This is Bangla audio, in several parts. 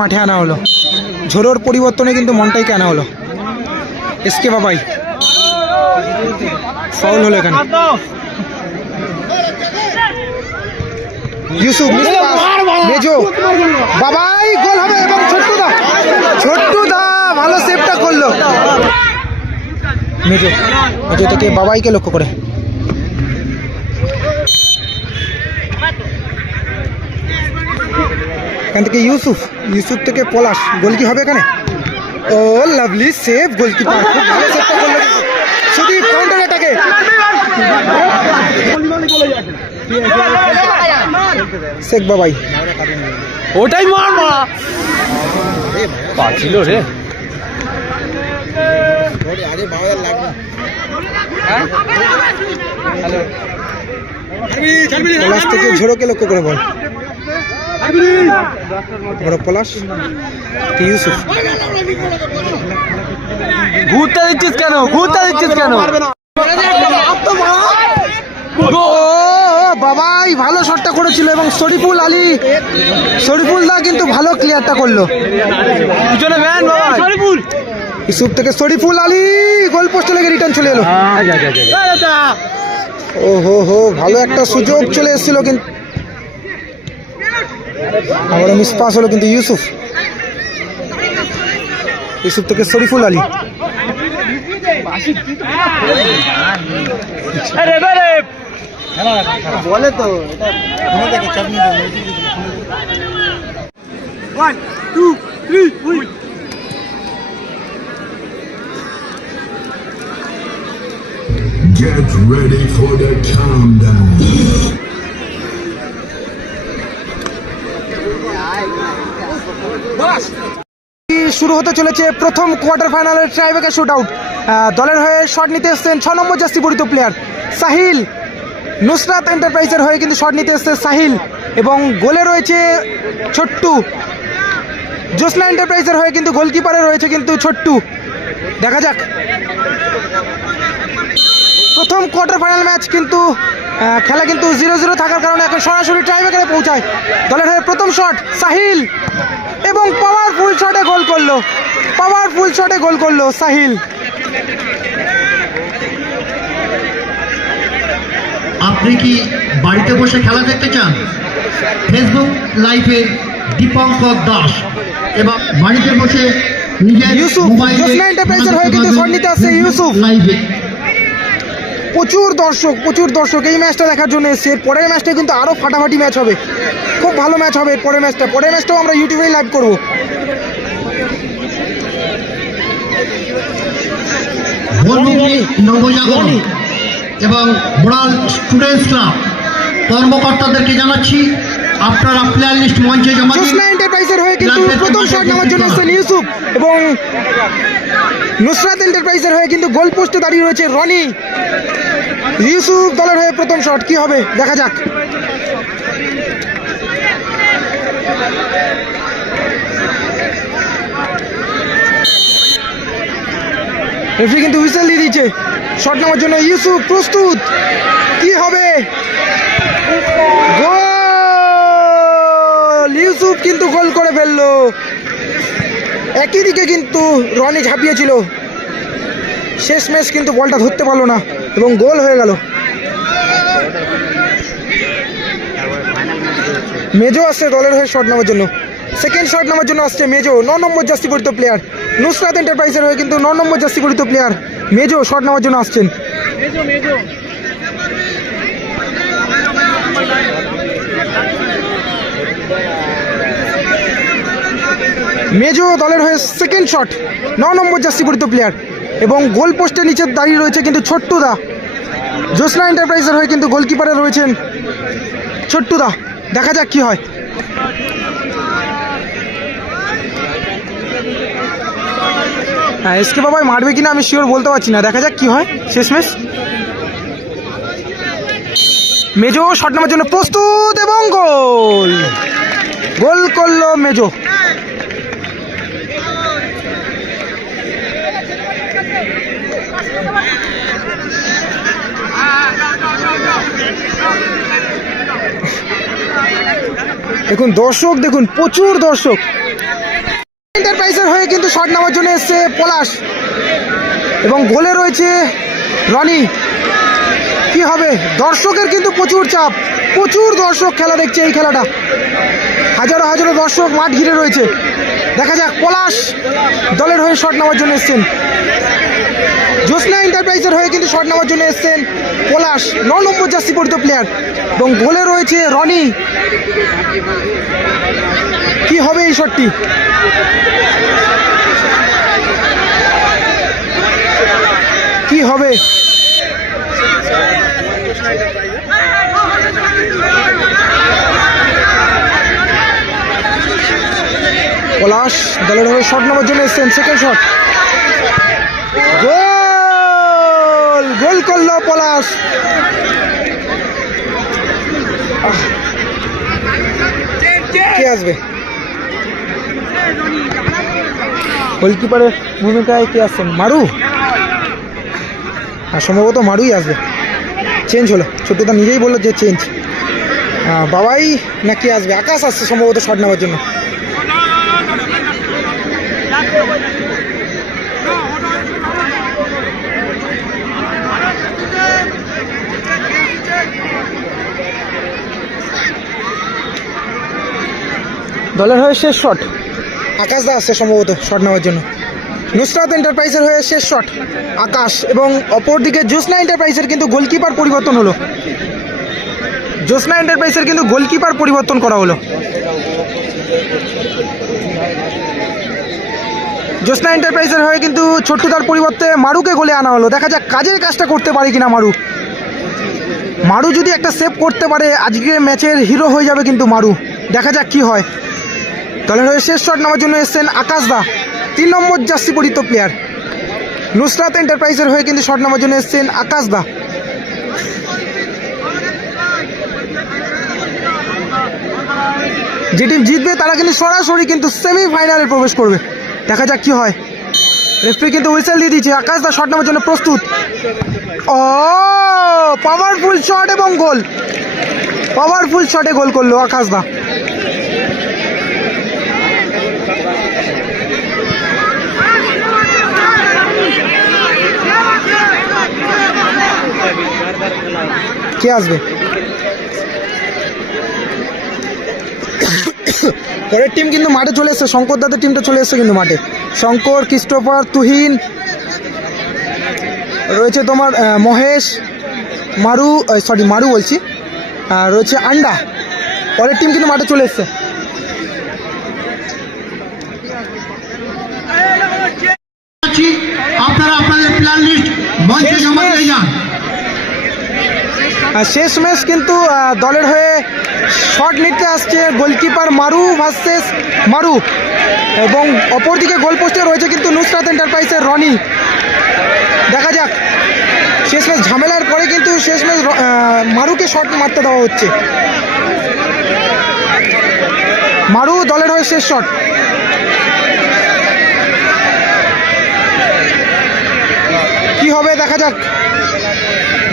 মাঠে আনা হলো, ঝোড়োর পরিবর্তনে কিন্তু মনটাইকে আনা হলো। এসকে বাবাই ফাউল হলো এখানে। ইউসুফ মেজো বাবাই গোল হবে এবং ছোট্টুদা ভালো সেভটা করলো। মেজো থেকে বাবাইকে লক্ষ্য করে এখান থেকে ইউসুফ থেকে পলাশ, গোল কি হবে এখানে? ও লাভলি সেভ, গোলকিপার খুব ভালো সেভটা করলো। সুদীপ কাউন্টার অ্যাটাকে শেখ বাবাই, ওটাই মার পাচ্ছিল রে। পলাশ থেকে ঝোড়োকে লক্ষ্য করে বল, বড় পলাশ ইউসুফ। ঘুরতে দিচ্ছিস কেন? বাবাই ভালো শটটা করেছিল এবং শরীফুল দা কিন্তু ভালো ক্লিয়ারটা করলো। ইউসুফ থেকে শরীফুল আলী গোল পোস্টে লেগে রিটার্ন চলে এলো। ওহো ভালো একটা সুযোগ চলে এসেছিল কিন্তু আবারও মিস পাস হলো। কিন্তু ইউসুফ থেকে শরীফুল আলী, বলে তো Get ready for the countdown. শুরু হতে চলেছে প্রথম কোয়ার্টার ফাইনালের ট্রাইব্রেকার শুট আউট। দলের হয়ে শট নিতে এসছেন 6 নম্বর জার্সি পরিহিত প্লেয়ার সাহিল। নুসরাত এন্টারপ্রাইজের হয়ে কিন্তু শট নিতে এসছে সাহিল এবং গোলে রয়েছে ছোট্টু। জোসনা এন্টারপ্রাইজের হয়ে কিন্তু গোলকিপারে রয়েছে কিন্তু ছোট্টু। দেখা যাক, প্রথম কোয়ার্টার ফাইনাল ম্যাচ কিন্তু খেলা কিন্তু 0-0 থাকার কারণে এখন সরাসরি ট্রাইব্রেকারে পৌঁছায়। দলের হয়ে প্রথম শট সাহিল এবং পাওয়ারফুল শটে গোল করলো সাহিল। আপনি কি বাড়িতে বসে খেলা দেখতে চান? ফেসবুক লাইভে দীপঙ্কর দাস এবং বাড়িতে বসে নিজের জোসনা এন্টারপ্রাইজের হয়ে কিন্তু শট নিতে আসছে ইউসুফ। লাইভে প্রচুর দর্শক এই ম্যাচটা দেখার জন্য এসছে। পরের ম্যাচটা কিন্তু আরো ফাটাফাটি ম্যাচ হবে, খুব ভালো ম্যাচ হবে পরের ম্যাচটাও আমরা ইউটিউবে লাইভ করব। নবজাগরণ এবং বোড়াল স্টুডেন্টস ক্লাব কর্মকর্তাদেরকে জানাচ্ছি আপনারা প্লেয়ার লিস্ট মঞ্চে জমা দিন। জোসনা এন্টারপ্রাইজের হয়ে কিন্তু প্রথম শট নেওয়ার জন্য এসেছেন ইউসুফ এবং নুসরাত এন্টারপ্রাইজের হয়ে কিন্তু গোল পোস্টে দাঁড়িয়ে রয়েছে রনি। ইউসুফ দলের হয়ে প্রথম শট কি হবে দেখা যাক। রেফারি কিন্তু হুইসেল দিয়ে দিয়েছে শট নেওয়ার জন্য। ইউসুফ প্রস্তুত, কি হবে? গোল! ইউসুফ কিন্তু গোল করে ফেললো। একই দিকে কিন্তু রনি ঝাঁপিয়েছিল, শেষ ম্যাচ কিন্তু বলটা ধরতে পারলো না এবং গোল হয়ে গেল। মেজো আসছে দলের হয়ে শট নেওয়ার জন্য, সেকেন্ড শট নেওয়ার জন্য আসছে মেজো, 9 নম্বর জার্সি পরিহিত প্লেয়ার। নুসরাত এন্টারপ্রাইজের হয়ে কিন্তু 9 নম্বর জার্সি পরিহিত প্লেয়ার মেজো শট নেওয়ার জন্য আসছেন। মেজো দলের হয়ে সেকেন্ড শট, 9 নম্বর জার্সি পরিহিত প্লেয়ার এবং গোল পোস্টের নিচে দাঁড়িয়ে রয়েছে কিন্তু ছোট্টুদা। জোসনা এন্টারপ্রাইজের হয়ে কিন্তু গোলকিপারে রয়েছেন ছোট্টুদা। দেখা যাক কি হয়। হ্যাঁ, এসকে বাবাই মারবে কিনা আমি শিওর বলতে পারছি না, দেখা যাক কি হয় শেষ ম্যাচ। মেজো শট নেওয়ার জন্য প্রস্তুত এবং গোল করলো মেজো। দেখুন দর্শক, দেখুন প্রচুর দর্শক, এন্টারপ্রাইজের হয়ে কিন্তু শট নেওয়ার জন্য এসছে পলাশ এবং গোলে রয়েছে রনি। কি হবে? দর্শকের কিন্তু প্রচুর চাপ, প্রচুর দর্শক খেলা দেখছে এই খেলাটা, হাজারো হাজারো দর্শক মাঠ ঘিরে রয়েছে। দেখা যাক, পলাশ দলের হয়ে শট নেওয়ার জন্য এসছেন। জ্যোৎস্না এন্টারপ্রাইজের হয়ে কিন্তু শট নেওয়ার জন্য এসছেন পলাশ, 9 নম্বর জার্সি পরিহিত প্লেয়ার, এবং গোলে রয়েছে রনি। কি হবে এই শটটি? কি হবে? পলাশ দলের হয়ে শট নেওয়ার জন্য এসছেন। সেকেন্ড শট, গোল! গোল করলো পলাশ। কে আসবে? গোলকিপারের ভূমিকায় কে আসছেন? মারু? সম্ভবত মারুই আসবে। চেঞ্জ হলো, ছোট্টদা নিজেই বললো যে চেঞ্জ। বাবাই না কি আসবে? আকাশ আসছে সম্ভবত শট নেওয়ার জন্য। দলের হয়ে শেষ শট, আকাশ দা আসছে সম্ভবত শট নেওয়ার জন্য। নুসরাত এন্টারপ্রাইজের হয়ে শেষ শট আকাশ, এবং অপরদিকে জ্যোৎস্না এন্টারপ্রাইজের কিন্তু গোলকিপার পরিবর্তন হলো। জ্যোৎস্না এন্টারপ্রাইজের কিন্তু গোলকিপার পরিবর্তন করা হলো। জ্যোৎস্না এন্টারপ্রাইজের হয়ে কিন্তু ছোট্টুদার পরিবর্তে মারুকে গোলে আনা হলো। দেখা যাক কাজের কাজটা করতে পারে কিনা মারু। মারু যদি একটা সেভ করতে পারে আজকে ম্যাচের হিরো হয়ে যাবে কিন্তু মারু। দেখা যাক কি হয়। দলের হয়ে শেষ শট নেওয়ার জন্য এসছেন আকাশ দা, 3 নম্বর জার্সি পরিহিত প্লেয়ার। নুসরাত এন্টারপ্রাইজের হয়ে কিন্তু শট নেওয়ার জন্য এসছেন আকাশ দা। যে টিম জিতবে তারা কিন্তু সরাসরি কিন্তু সেমিফাইনালে প্রবেশ করবে। দেখা যাক কি হয়। রেফারি কিন্তু হুইসেল দিয়ে দিয়েছে। আকাশ দা শট নেওয়ার জন্য প্রস্তুত। ও পাওয়ারফুল শট এবং গোল! পাওয়ারফুল শটে গোল করলো আকাশ দা। কে আসবে? পরের টিম কিন্তু মাঠে চলে এসছে। শঙ্কর দাদের টিমটা চলে এসছে কিন্তু মাঠে। শঙ্কর, ক্রিস্টোফার, তুহিন রয়েছে, তোমার মহেশ, মারু, সরি মারু বলছি, রয়েছে আন্ডা। পরের টিম কিন্তু মাঠে চলে এসছে। আপনারা আপনাদের প্ল্যান লিস্ট মঞ্চে জমা দিয়ে যান। শেষ ম্যাচ কিন্তু দলের হয়ে শট নিতে আসছে গোলকিপার মারু ভার্সেস মারু, এবং অপরদিকে গোল পোস্টে রয়েছে কিন্তু নুসরাত এন্টারপ্রাইজের রনি। দেখা যাক, শেষ ম্যাচ ঝামেলার পরে কিন্তু শেষ ম্যাচ মারুকে শট মারতে দেওয়া হচ্ছে। মারু দলের হয়ে শেষ শট। কি হবে দেখা যাক।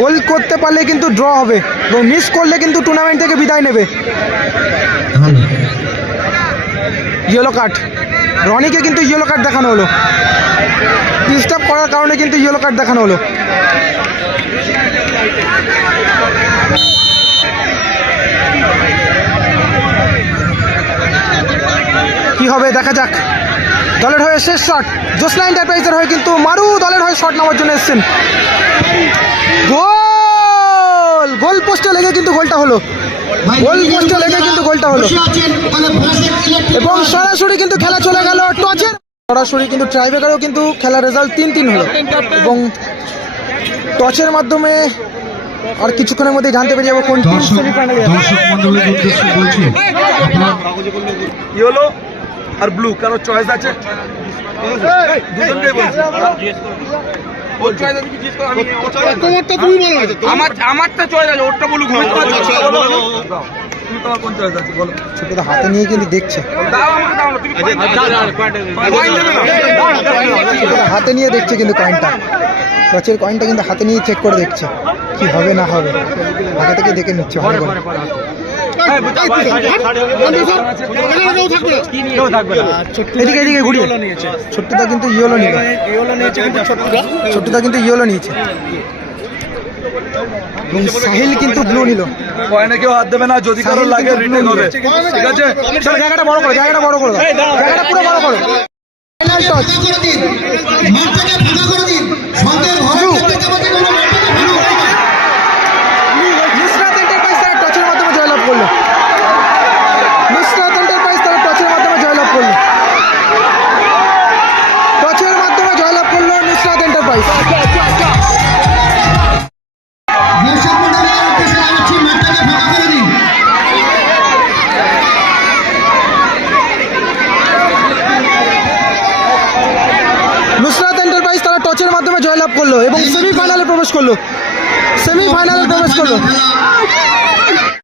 গোল করতে পারলে কিন্তু ড্র হবে, এবং মিস করলে কিন্তু টুর্নামেন্ট থেকে বিদায় নেবে। ইয়েলো কার্ড, রনিকে কিন্তু ইয়েলো কার্ড দেখানো হলো। ডিস্টার্ব করার কারণে কিন্তু ইয়েলো কার্ড দেখানো হলো। কি হবে দেখা যাক। দলের হয়ে শেষ শট, জ্যোৎস্না এন্টারপ্রাইজের হয়ে কিন্তু মারু দলের হয়ে শট নেওয়ার জন্য এসছেন। গোল! গোল পোস্টে লেগে কিন্তু গোলটা হলো। গোল পোস্টে লেগে কিন্তু গোলটা হলো, এবং সরাসরি কিন্তু খেলা চলে গেল টচের। সরাসরি কিন্তু ট্রাইব্রেকারও কিন্তু খেলার রেজাল্ট 3-3 হলো, এবং টচের মাধ্যমে আর কিছুক্ষণের মধ্যে জানতে পেরে যাবো কোন টিম সেমিফাইনালে যাবে। দর্শক মণ্ডলীর উদ্দেশ্যে বলছি, ইয়েলো আর ব্লু কারো চয়েস আছে? দুজনকেই বলছি। আমারটা চয়েস আছে, ওরটা বলুক। তুমি তোমার কোন চয়েস আছে বলো? ছোটদা হাতে নিয়ে কিন্তু দেখছে, ছোটদা হাতে নিয়ে দেখছে কিন্তু কয়েনটা, টচের কয়েনটা কিন্তু হাতে নিয়ে চেক করে দেখছে কি হবে না হবে, আগে থেকে দেখে নিচ্ছে ভালো করে। এদিকে এদিকে ঘুরিয়ে ছোট্টুদা কিন্তু ইয়েলো নিল, ছোট্টুদা কিন্তু ইয়েলো নিয়েছে এবং সাহিল কিন্তু ব্লু নিল। পয়েন্টে কেউ হাত দেবে না, যদি কারো লাগে রিটেক হবে, ঠিক আছে? চলো জায়গাটা বড় করো, জায়গাটা বড় করো, জায়গাটা পুরো বড় করো। ফাইনাল টচ নুসরাত এন্টারপ্রাইজ তারা টচের মাধ্যমে জয়লাভ করলো, নুসরাত এন্টারপ্রাইজ তারা টচের মাধ্যমে জয়লাভ করলো, টচের মাধ্যমে জয়লাভ করলো নুসরাত এন্টারপ্রাইজ। নুসরাত এন্টারপ্রাইজ তারা টচের মাধ্যমে জয়লাভ করলো এবং সেমিফাইনালে প্রবেশ করলো, সেমিফাইনালে প্রবেশ করলো।